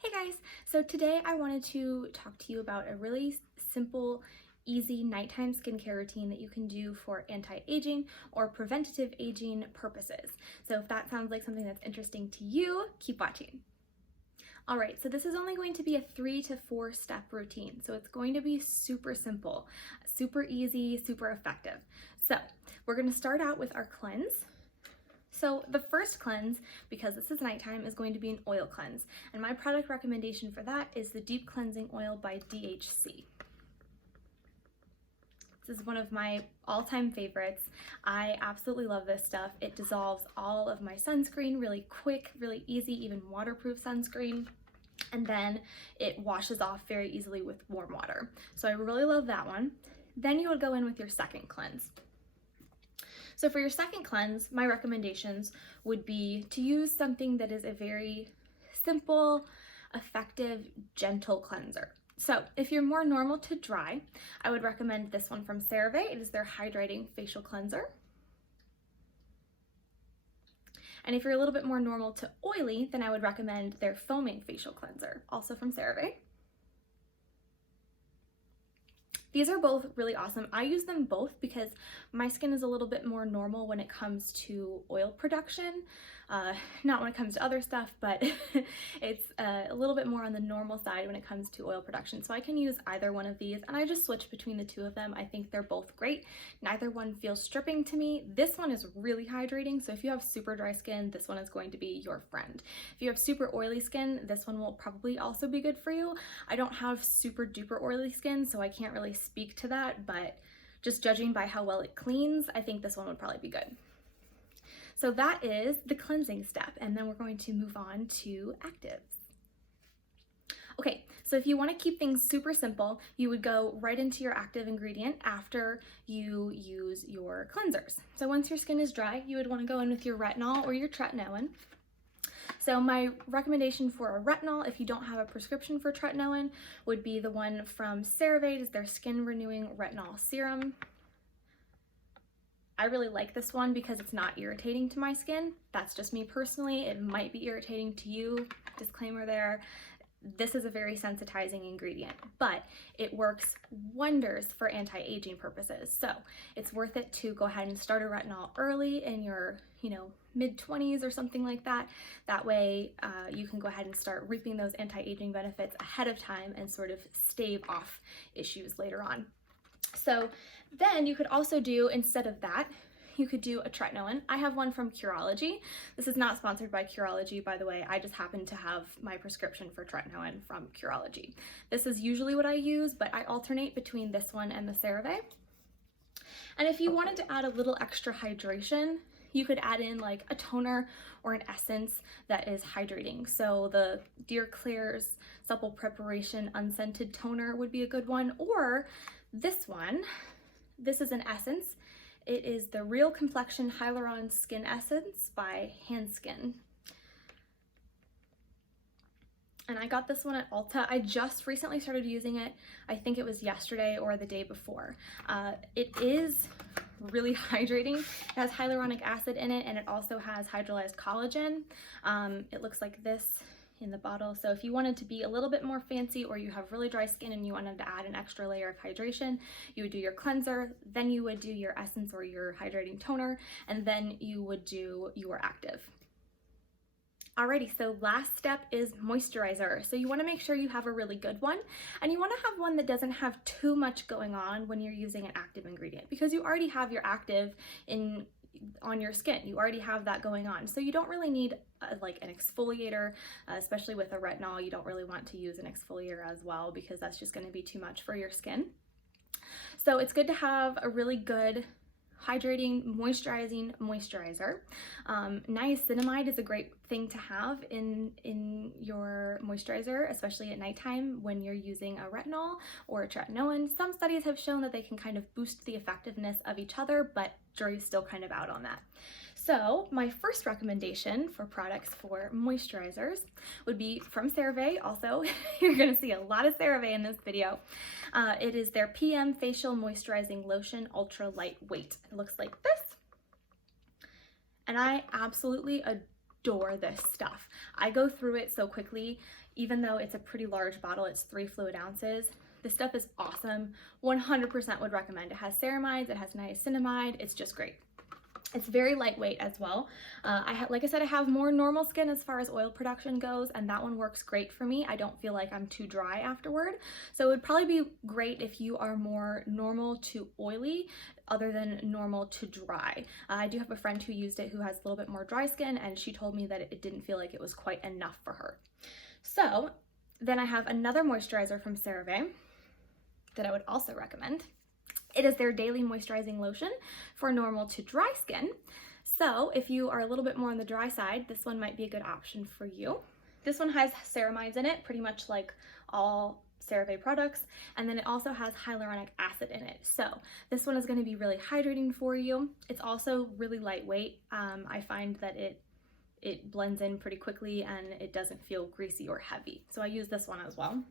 Hey guys, so today I wanted to talk to you about a really simple, easy nighttime skincare routine that you can do for anti-aging or preventative aging purposes. So if that sounds like something that's interesting to you, keep watching. All right, so this is only going to be a 3 to 4 step routine. So it's going to be super simple, super easy, super effective. So we're gonna start out with our cleanse. So the first cleanse, because this is nighttime, is going to be an oil cleanse. And my product recommendation for that is the Deep Cleansing Oil by DHC. This is one of my all-time favorites. I absolutely love this stuff. It dissolves all of my sunscreen really quick, really easy, even waterproof sunscreen. And then it washes off very easily with warm water. So I really love that one. Then you would go in with your second cleanse. So for your second cleanse, my recommendations would be to use something that is a very simple, effective, gentle cleanser. So if you're more normal to dry, I would recommend this one from CeraVe. It is their hydrating facial cleanser. And if you're a little bit more normal to oily, then I would recommend their foaming facial cleanser, also from CeraVe. These are both really awesome. I use them both because my skin is a little bit more normal when it comes to oil production. Not when it comes to other stuff, but it's a little bit more on the normal side when it comes to oil production. So I can use either one of these, and I just switch between the two of them. I think they're both great. Neither one feels stripping to me. This one is really hydrating, so if you have super dry skin, this one is going to be your friend. If you have super oily skin, this one will probably also be good for you. I don't have super duper oily skin, so I can't really speak to that, but just judging by how well it cleans, I think this one would probably be good. So that is the cleansing step, and then we're going to move on to actives. Okay, so if you want to keep things super simple, you would go right into your active ingredient after you use your cleansers. So once your skin is dry, you would want to go in with your retinol or your tretinoin. So my recommendation for a retinol, if you don't have a prescription for tretinoin, would be the one from CeraVe. It's their Skin Renewing Retinol Serum. I really like this one because it's not irritating to my skin. That's just me personally. It might be irritating to you. Disclaimer there. This is a very sensitizing ingredient, but it works wonders for anti-aging purposes. So it's worth it to go ahead and start a retinol early in your, mid-20s or something like that. That way you can go ahead and start reaping those anti-aging benefits ahead of time and sort of stave off issues later on. So then you could also do, instead of that, you could do a tretinoin. I have one from Urology. This is not sponsored by Urology, by the way. I just happen to have my prescription for tretinoin from Urology. This is usually what I use, but I alternate between this one and the CeraVe. And if you wanted to add a little extra hydration, you could add in like a toner or an essence that is hydrating. So the Dear Klairs Supple Preparation Unscented Toner would be a good one, or this one. This is an essence. It is the Real Complexion Hyaluron Skin Essence by Handskin. And I got this one at Ulta. I just recently started using it. I think it was yesterday or the day before. It is really hydrating. It has hyaluronic acid in it, and it also has hydrolyzed collagen. It looks like this in the bottle. So if you wanted to be a little bit more fancy, or you have really dry skin and you wanted to add an extra layer of hydration, you would do your cleanser, then you would do your essence or your hydrating toner, and then you would do your active. Alrighty, so last step is moisturizer. So you want to make sure you have a really good one, and you want to have one that doesn't have too much going on when you're using an active ingredient, because you already have your active on your skin. You already have that going on. So you don't really need like an exfoliator, especially with a retinol. You don't really want to use an exfoliator as well, because that's just going to be too much for your skin. So it's good to have a really good hydrating, moisturizing moisturizer. Niacinamide is a great thing to have in your moisturizer, especially at nighttime when you're using a retinol or a tretinoin. Some studies have shown that they can kind of boost the effectiveness of each other, but jury's still kind of out on that. So my first recommendation for products for moisturizers would be from CeraVe. Also, you're going to see a lot of CeraVe in this video. It is their PM Facial Moisturizing Lotion Ultra Lightweight. It looks like this. And I absolutely adore adore this stuff. I go through it so quickly, even though it's a pretty large bottle, it's 3 fluid ounces. This stuff is awesome. 100% would recommend. It has ceramides, it has niacinamide, it's just great. It's very lightweight as well. Like I said, I have more normal skin as far as oil production goes, and that one works great for me. I don't feel like I'm too dry afterward. So it would probably be great if you are more normal to oily other than normal to dry. I do have a friend who used it who has a little bit more dry skin, and she told me that it didn't feel like it was quite enough for her. So then I have another moisturizer from CeraVe that I would also recommend. It is their daily moisturizing lotion for normal to dry skin. So if you are a little bit more on the dry side, this one might be a good option for you. This one has ceramides in it, pretty much like all CeraVe products, and then it also has hyaluronic acid in it. So this one is going to be really hydrating for you. It's also really lightweight. I find that it blends in pretty quickly and it doesn't feel greasy or heavy. So I use this one as well.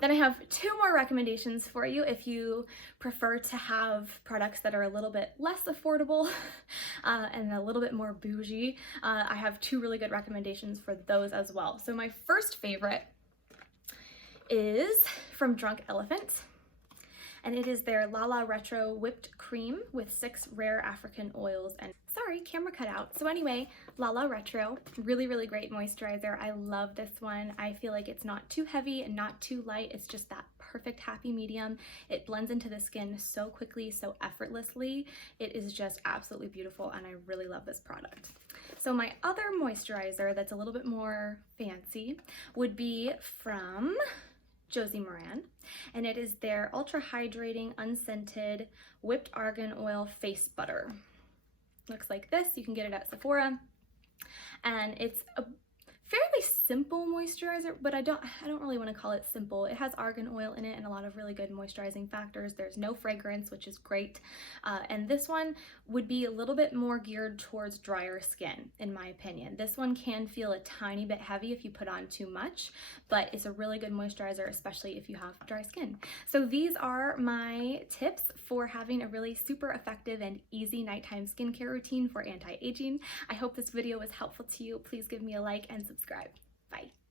Then I have 2 more recommendations for you if you prefer to have products that are a little bit less affordable and a little bit more bougie. I have 2 really good recommendations for those as well. So my first favorite is from Drunk Elephant, and it is their Lala Retro Whipped Cream with 6 rare African oils and sorry, camera cut out. So anyway, Lala Retro, really, really great moisturizer. I love this one. I feel like it's not too heavy and not too light. It's just that perfect happy medium. It blends into the skin so quickly, so effortlessly. It is just absolutely beautiful, and I really love this product. So my other moisturizer that's a little bit more fancy would be from Josie Maran, and it is their ultra hydrating unscented whipped argan oil face butter. Looks like this. You can get it at Sephora, and it's a fairly simple moisturizer, but I don't really want to call it simple. It has argan oil in it and a lot of really good moisturizing factors. There's no fragrance, which is great. And this one would be a little bit more geared towards drier skin, in my opinion. This one can feel a tiny bit heavy if you put on too much, but it's a really good moisturizer, especially if you have dry skin. So these are my tips for having a really super effective and easy nighttime skincare routine for anti-aging. I hope this video was helpful to you. Please give me a like and subscribe. Bye.